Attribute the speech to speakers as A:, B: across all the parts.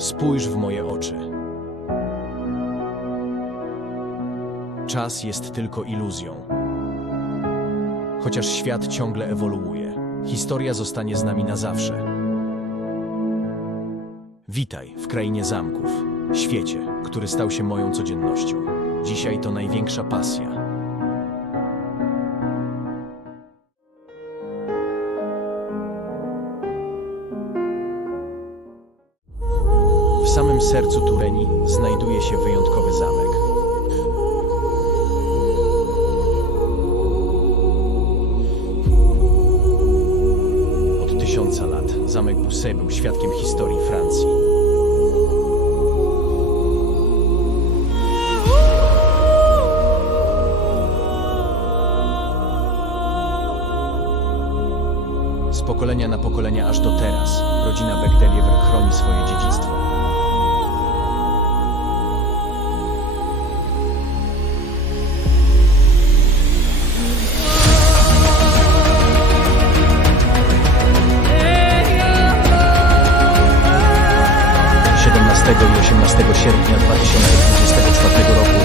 A: Spójrz w moje oczy. Czas jest tylko iluzją. Chociaż świat ciągle ewoluuje, historia zostanie z nami na zawsze. Witaj w krainie zamków, świecie, który stał się moją codziennością. Dzisiaj to największa pasja. W samym sercu Tureni znajduje się wyjątkowy zamek. Od tysiąca lat zamek Busset był świadkiem historii Francji. Z pokolenia na pokolenia aż do teraz rodzina Begdeliewer chroni swoje dziedzictwo. 18 sierpnia 2024 roku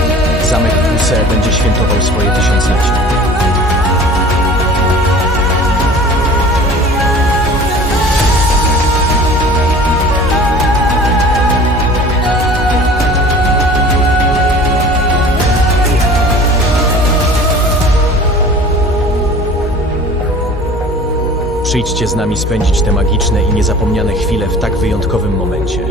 A: zamek Busset będzie świętował swoje tysiąclecie. Przyjdźcie z nami spędzić te magiczne i niezapomniane chwile w tak wyjątkowym momencie.